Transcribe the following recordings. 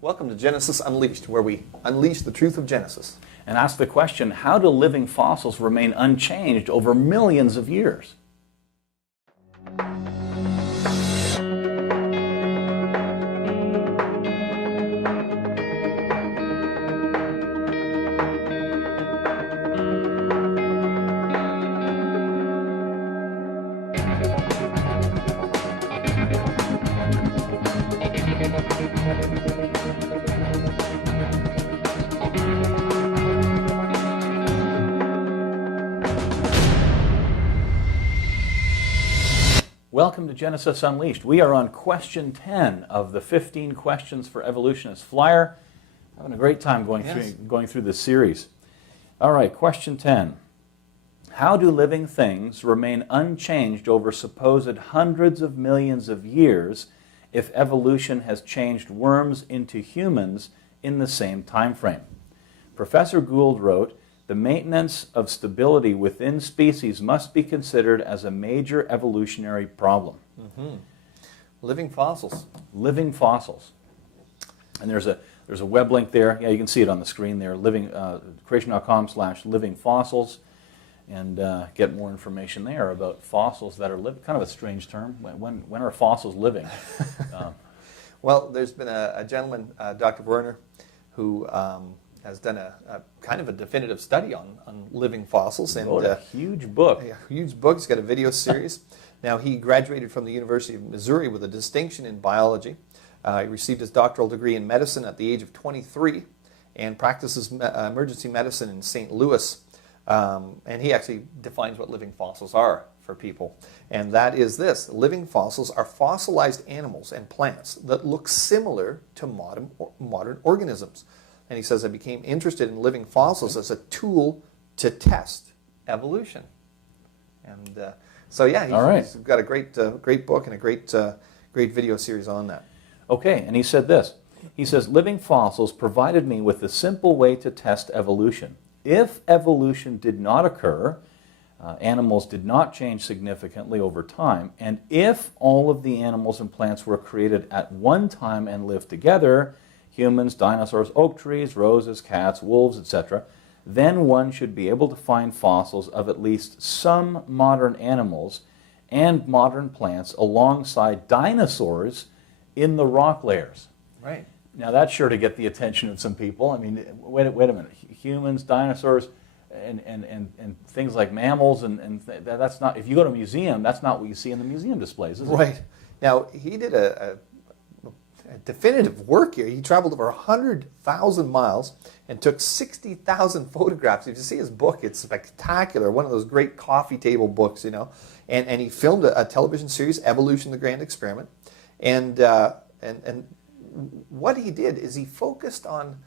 Welcome to Genesis Unleashed, where we unleash the truth of Genesis. And ask the question, how do living fossils remain unchanged over millions of years? Welcome to Genesis Unleashed. We are on question 10 of the 15 Questions for Evolutionists flyer. Having a great time going through this series. All right, question 10. How do living things remain unchanged over supposed hundreds of millions of years if evolution has changed worms into humans in the same time frame? Professor Gould wrote, "The maintenance of stability within species must be considered as a major evolutionary problem." Living fossils. Living fossils. And there's a web link there. Yeah, you can see it on the screen there, creation.com/living fossils, and get more information there about fossils that are living. Kind of a strange term. When are fossils living? Well, there's been a gentleman, Dr. Werner, who has done a kind of a definitive study on living fossils. And a huge book. A huge book. He's got a video series. Now, he graduated from the University of Missouri with a distinction in biology. He received his doctoral degree in medicine at the age of 23 and practices emergency medicine in St. Louis. And he actually defines what living fossils are for people. And that is this: living fossils are fossilized animals and plants that look similar to modern organisms. And he says, I became interested in living fossils as a tool to test evolution. And so, yeah, he's got a great book and a great video series on that. Okay, and he said this. He says, living fossils provided me with a simple way to test evolution. If evolution did not occur, animals did not change significantly over time, and if all of the animals and plants were created at one time and lived together, humans, dinosaurs, oak trees, roses, cats, wolves, etc., then one should be able to find fossils of at least some modern animals and modern plants alongside dinosaurs in the rock layers. Right. Now that's sure to get the attention of some people. I mean, wait a minute. Humans, dinosaurs, and things like mammals, and that's not, if you go to a museum, that's not what you see in the museum displays, is it? Right. Now, he did a definitive work here. He traveled over 100,000 miles and took 60,000 photographs. If you see his book, it's spectacular. One of those great coffee table books, you know. And he filmed a television series, Evolution: The Grand Experiment. And what he did is he focused on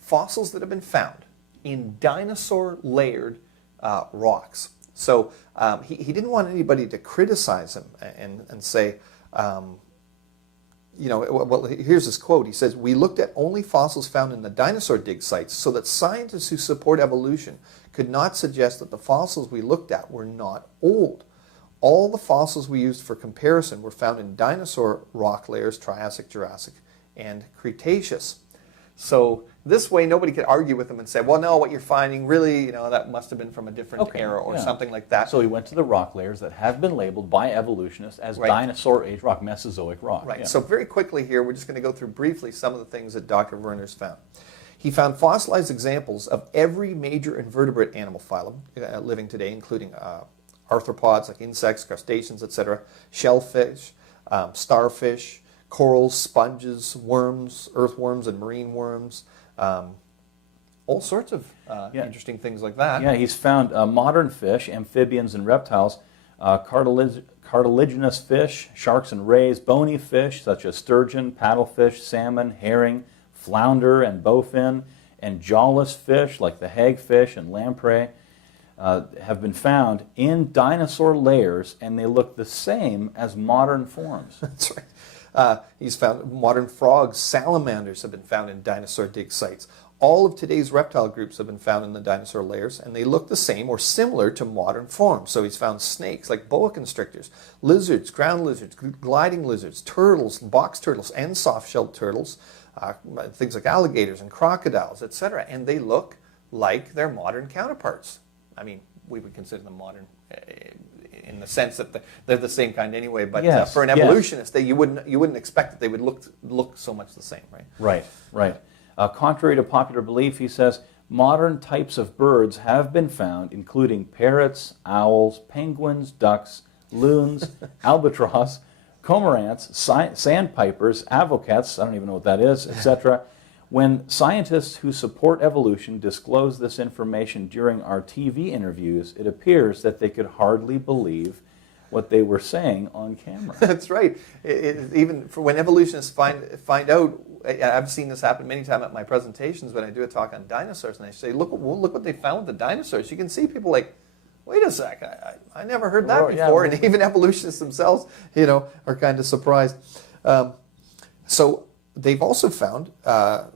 fossils that have been found in dinosaur-layered rocks. So he didn't want anybody to criticize him and say, you know, well, here's his quote. He says, "We looked at only fossils found in the dinosaur dig sites so that scientists who support evolution could not suggest that the fossils we looked at were not old. All the fossils we used for comparison were found in dinosaur rock layers, Triassic, Jurassic, and Cretaceous." So this way, nobody could argue with him and say, well, no, what you're finding really, you know, that must have been from a different era or something like that. So he went to the rock layers that have been labeled by evolutionists as dinosaur age rock, Mesozoic rock. Right. Yeah. So very quickly here, we're just going to go through briefly some of the things that Dr. Werner's found. He found fossilized examples of every major invertebrate animal phylum living today, including arthropods like insects, crustaceans, etc., shellfish, starfish, corals, sponges, worms, earthworms, and marine worms, all sorts of interesting things like that. Yeah, he's found modern fish, amphibians, and reptiles, cartilaginous fish, sharks and rays, bony fish such as sturgeon, paddlefish, salmon, herring, flounder, and bowfin, and jawless fish like the hagfish and lamprey have been found in dinosaur layers, and they look the same as modern forms. That's right. He's found modern frogs, salamanders have been found in dinosaur dig sites. All of today's reptile groups have been found in the dinosaur layers, and they look the same or similar to modern forms. So he's found snakes like boa constrictors, lizards, ground lizards, gliding lizards, turtles, box turtles, and soft-shelled turtles, things like alligators and crocodiles, etc. And they look like their modern counterparts. I mean, we would consider them modern in the sense that they're the same kind anyway. But yes, for an evolutionist, you wouldn't expect that they would look so much the same, right? Right, right. Contrary to popular belief, he says, modern types of birds have been found, including parrots, owls, penguins, ducks, loons, albatross, cormorants, sandpipers, avocates, I don't even know what that is, etc. When scientists who support evolution disclose this information during our TV interviews, it appears that they could hardly believe what they were saying on camera. That's right. Even for when evolutionists find out, I've seen this happen many times at my presentations when I do a talk on dinosaurs, and I say, look what they found with the dinosaurs. You can see people like, wait a sec, I never heard that before. And even evolutionists themselves, are kind of surprised. So they've also found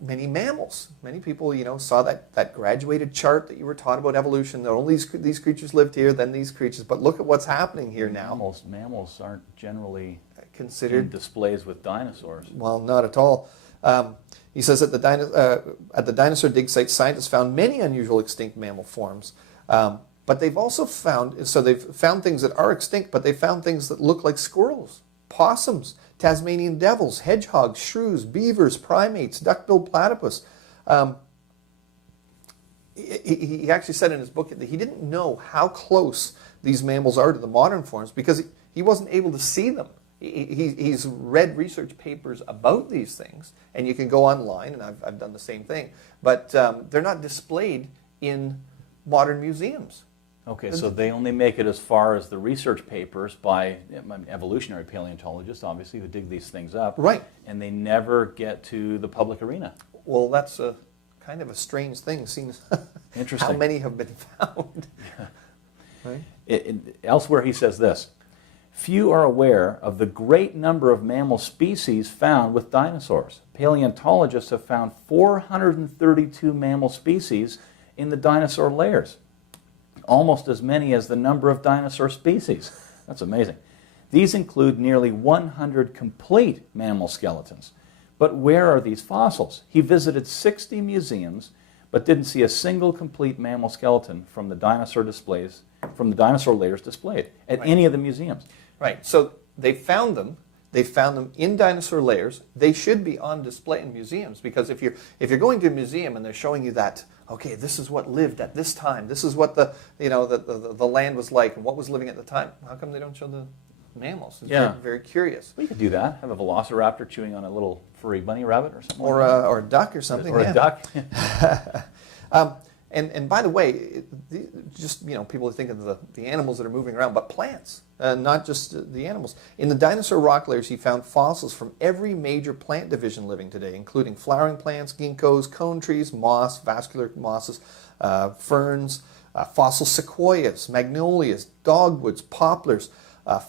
many mammals. Many people, saw that graduated chart that you were taught about evolution. That only these creatures lived here, then these creatures. But look at what's happening here now. Mammals aren't generally considered in displays with dinosaurs. Well, not at all. He says at the dinosaur dig site, scientists found many unusual extinct mammal forms. But they've also found, so they've found things that are extinct, but they found things that look like squirrels, possums, Tasmanian devils, hedgehogs, shrews, beavers, primates, duck-billed platypus. He actually said in his book that he didn't know how close these mammals are to the modern forms because he wasn't able to see them. He's read research papers about these things, and you can go online, and I've done the same thing, but they're not displayed in modern museums. Okay, so they only make it as far as the research papers by evolutionary paleontologists, obviously, who dig these things up. Right. And they never get to the public arena. Well, that's a kind of a strange thing, seeing Interesting. how many have been found. Right? Elsewhere he says this, few are aware of the great number of mammal species found with dinosaurs. Paleontologists have found 432 mammal species in the dinosaur layers. Almost as many as the number of dinosaur species. That's amazing. These include nearly 100 complete mammal skeletons. But where are these fossils? He visited 60 museums, but didn't see a single complete mammal skeleton from the dinosaur layers displayed at any of the museums. Right. So they found them. They found them in dinosaur layers. They should be on display in museums because if you're going to a museum and they're showing you that, okay, this is what lived at this time. This is what the land was like and what was living at the time. How come they don't show the mammals? It's very, very curious. We could do that. Have a velociraptor chewing on a little furry bunny rabbit or something. Or a duck or something. Or a duck. And by the way, just people think of the animals that are moving around, but plants, not just the animals. In the dinosaur rock layers, he found fossils from every major plant division living today, including flowering plants, ginkgos, cone trees, moss, vascular mosses, ferns, fossil sequoias, magnolias, dogwoods, poplars,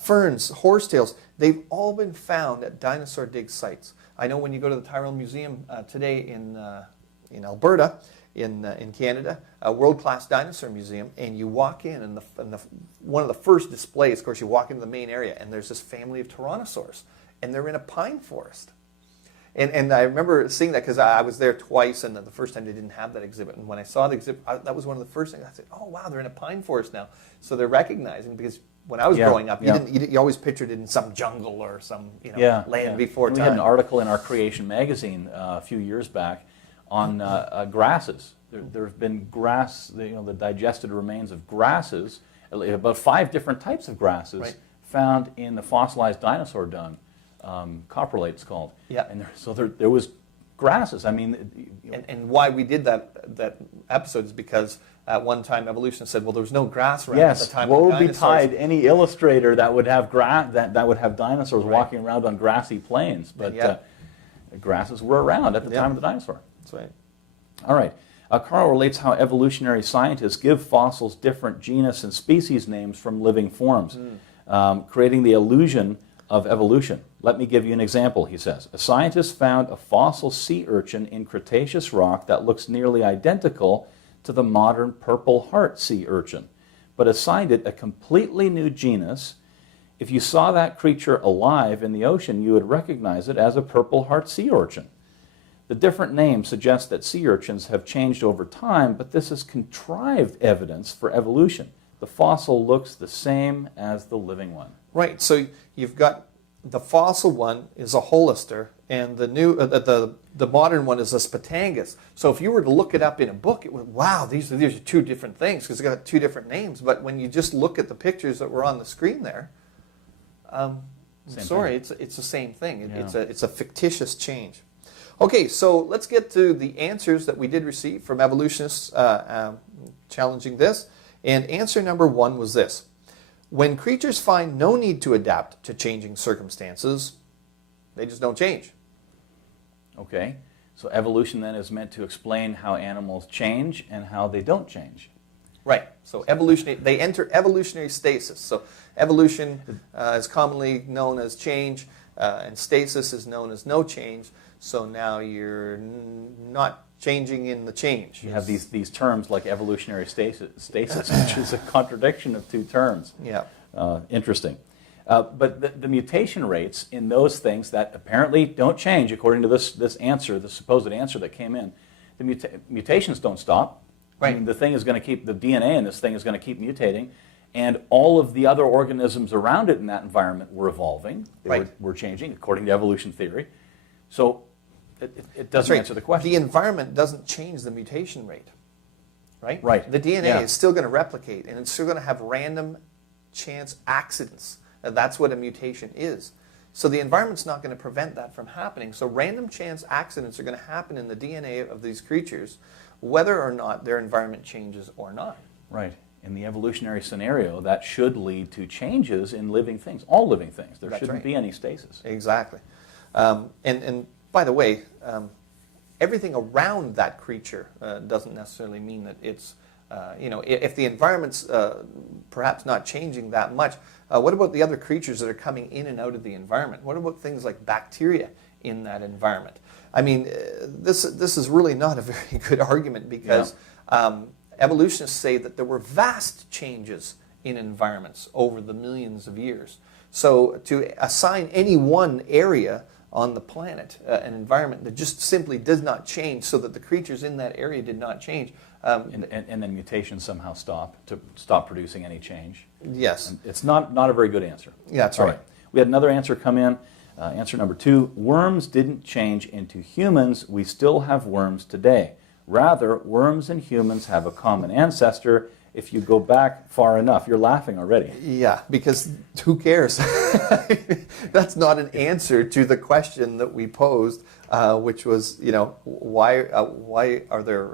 ferns, horsetails. They've all been found at dinosaur dig sites. I know when you go to the Tyrrell Museum today in Alberta, in Canada, a world-class dinosaur museum, and you walk in, and one of the first displays, of course, you walk into the main area, and there's this family of tyrannosaurs, and they're in a pine forest. And I remember seeing that because I was there twice, and the first time they didn't have that exhibit. And when I saw the exhibit, that was one of the first things I said, oh, wow, they're in a pine forest now. So they're recognizing, because when I was growing up, you always pictured it in some jungle or some land before time. We had an article in our Creation magazine a few years back on grasses. There have been the digested remains of grasses, about 5 different types of grasses found in the fossilized dinosaur dung. Coprolite it's called. Yeah. And there was grasses. I mean, and why we did that episode is because at one time evolution said, well, there was no grass around at the time. What would betide any illustrator that would have that would have dinosaurs walking around on grassy plains? But grasses were around at the time of the dinosaur. That's right. All right. Carl relates how evolutionary scientists give fossils different genus and species names from living forms, creating the illusion of evolution. Let me give you an example, he says. A scientist found a fossil sea urchin in Cretaceous rock that looks nearly identical to the modern purple heart sea urchin, but assigned it a completely new genus. If you saw that creature alive in the ocean, you would recognize it as a purple heart sea urchin. The different names suggest that sea urchins have changed over time, but this is contrived evidence for evolution. The fossil looks the same as the living one. Right, so you've got the fossil one is a holister, and the new the modern one is a spatangus. So if you were to look it up in a book, it would, wow, these are two different things because they've got two different names. But when you just look at the pictures that were on the screen there, it's the same thing. Yeah. It's a fictitious change. Okay, so let's get to the answers that we did receive from evolutionists challenging this. And answer number 1 was this. When creatures find no need to adapt to changing circumstances, they just don't change. Okay, so evolution then is meant to explain how animals change and how they don't change. Right, so they enter evolutionary stasis. So evolution is commonly known as change, and stasis is known as no change. So now you're not changing in the change. You have these terms like evolutionary stasis, which is a contradiction of two terms. Yeah. Interesting. But the mutation rates in those things that apparently don't change, according to this answer, the supposed answer that came in, the mutations don't stop. Right. I mean, the DNA in this thing is going to keep mutating, and all of the other organisms around it in that environment were evolving. They were changing, according to evolution theory. So it doesn't answer the question. The environment doesn't change the mutation rate, right? Right. The DNA is still going to replicate, and it's still going to have random chance accidents. That's what a mutation is. So the environment's not going to prevent that from happening. So random chance accidents are going to happen in the DNA of these creatures, whether or not their environment changes or not. Right. In the evolutionary scenario, that should lead to changes in living things, all living things. There shouldn't be any stasis. Exactly. And by the way, everything around that creature doesn't necessarily mean that it's, if the environment's perhaps not changing that much, what about the other creatures that are coming in and out of the environment? What about things like bacteria in that environment? I mean, this is really not a very good argument because evolutionists say that there were vast changes in environments over the millions of years. So to assign any one area on the planet an environment that just simply does not change so that the creatures in that area did not change. And then mutations somehow stop producing any change. Yes. And it's not a very good answer. Yeah, that's right. We had another answer come in. Answer number 2, worms didn't change into humans. We still have worms today. Rather, worms and humans have a common ancestor if you go back far enough. You're laughing already. Yeah, because who cares? That's not an answer to the question that we posed, which was, why are there...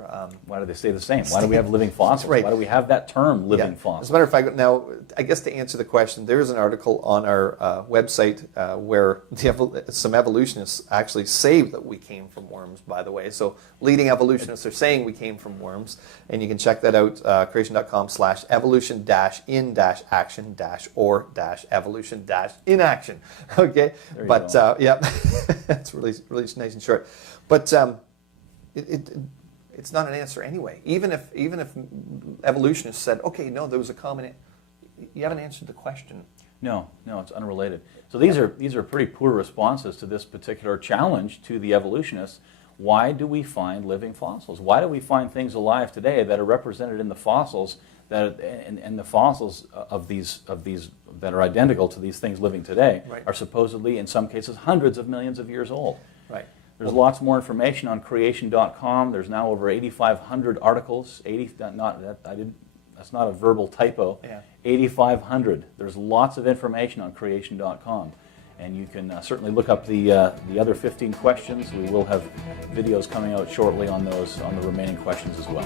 why do they stay the same? Why do we have living fossils? Right. Why do we have that term, living fossil? As a matter of fact, now, I guess to answer the question, there is an article on our website where some evolutionists actually say that we came from worms, by the way. So leading evolutionists are saying we came from worms, and you can check that out, creation.com/evolution-in-action-or-evolution-inaction. Okay, but it's really nice and short. But it's not an answer anyway. Even if evolutionists said, okay, no, there was a common, you haven't answered the question. No, it's unrelated. So these are pretty poor responses to this particular challenge to the evolutionists. Why do we find living fossils? Why do we find things alive today that are represented in the fossils and the fossils of these that are identical to these things living today are supposedly, in some cases, hundreds of millions of years old? Right. There's lots more information on creation.com. There's now over 8,500 articles. That's not a verbal typo. Yeah. 8,500. There's lots of information on creation.com. And you can certainly look up the other 15 questions. We will have videos coming out shortly on the remaining questions as well.